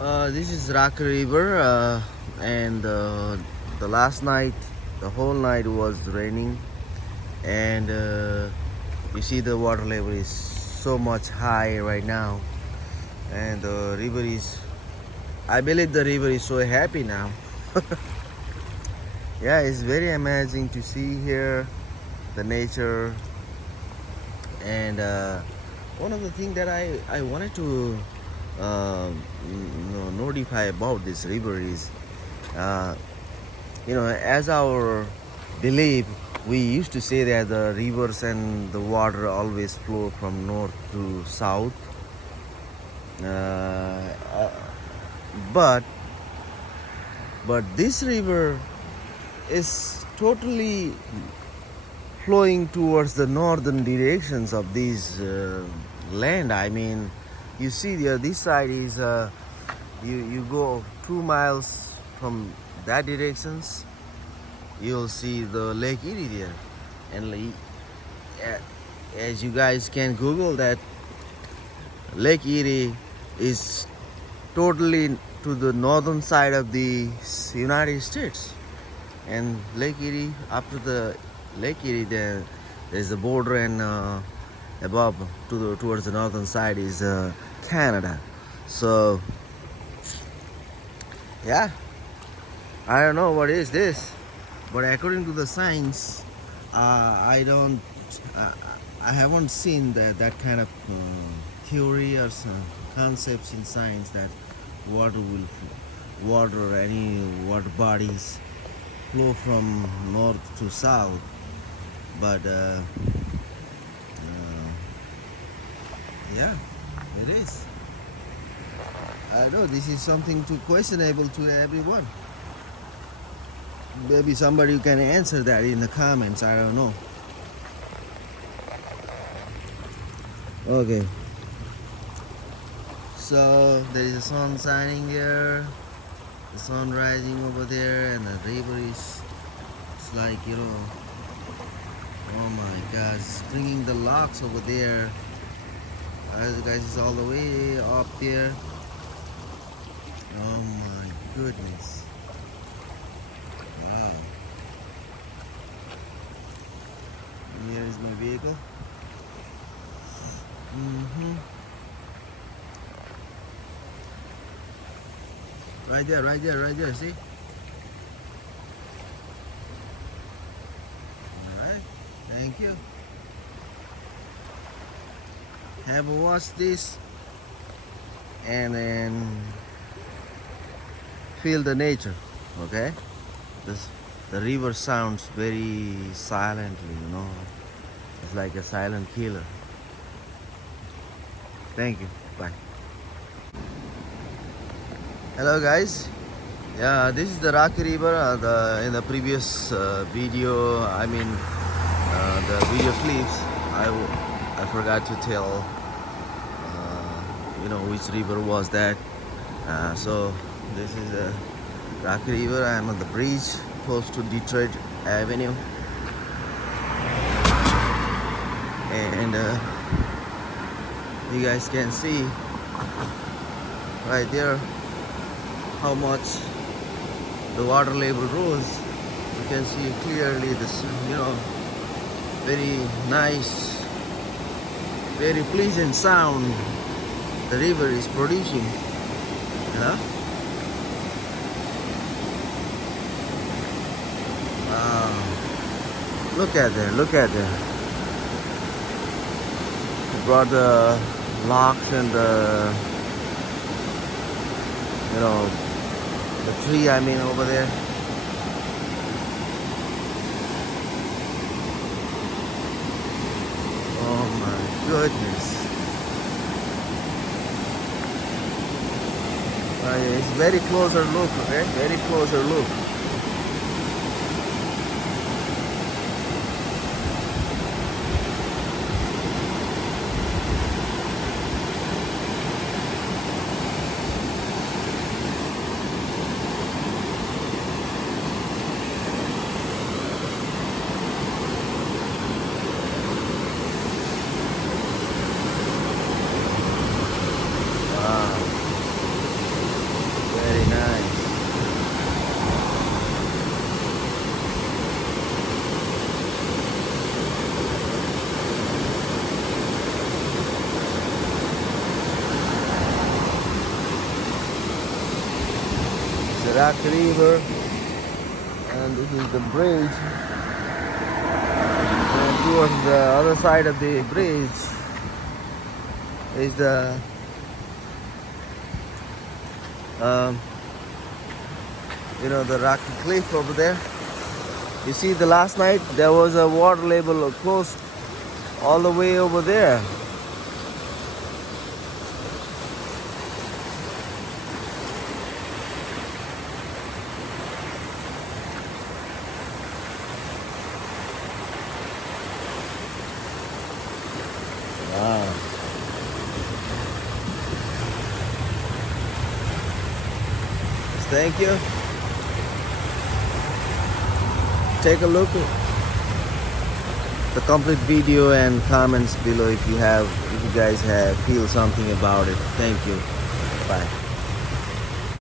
This is Rock River, and the last night, the whole night was raining, and you see the water level is so much high right now, and the river is. I believe the river is so happy now. Yeah, it's very amazing to see here the nature, and one of the things that I wanted to notify about this river is uh, as our belief, we used to say that the rivers and the water always flow from north to south, uh, uh, but this river is totally flowing towards the northern directions of these land. I mean, you see there, this side is you go 2 miles from that directions, you'll see the Lake Erie there, and as you guys can Google that, Lake Erie is totally to the northern side of the United States, and Lake Erie, after the Lake Erie, there's the border, and above towards the northern side is Canada. So yeah, I don't know what is this, but according to the science, I don't, uh, I haven't seen that kind of theory or some concepts in science that water or any water bodies flow from north to south, but yeah, it is. I know this is something too questionable to everyone. Maybe somebody can answer that in the comments. I don't know. Okay, so there is a sun shining there, the sun rising over there, and the river is, it's like, oh my god, it's bringing the locks over there. As you guys, is all the way up there. Oh my goodness. Wow. Here is my vehicle. Right there, right there, right there, see? Alright, thank you. Have a watch this and then feel the nature, okay? This, the river sounds very silently, It's like a silent killer. Thank you. Bye. Hello guys. Yeah, this is the Rocky River. In the previous video, I mean the video clips, I forgot to tell which river was that. So this is the Rocky River. I'm on the bridge close to Detroit Avenue, and you guys can see right there how much the water level rose. You can see clearly this, very nice, very pleasant sound the river is producing. Look at there, look at there. They brought the locks and the tree, I mean, over there. Oh my goodness. It's very closer look, okay? Very closer look. the Rock River, and this is the bridge. And towards the other side of the bridge is the the rocky cliff over there. You see, the last night there was a water level close all the way over there. Wow. Thank you. Take a look at the complete video and comments below if you guys have feel something about it. Thank you. Bye.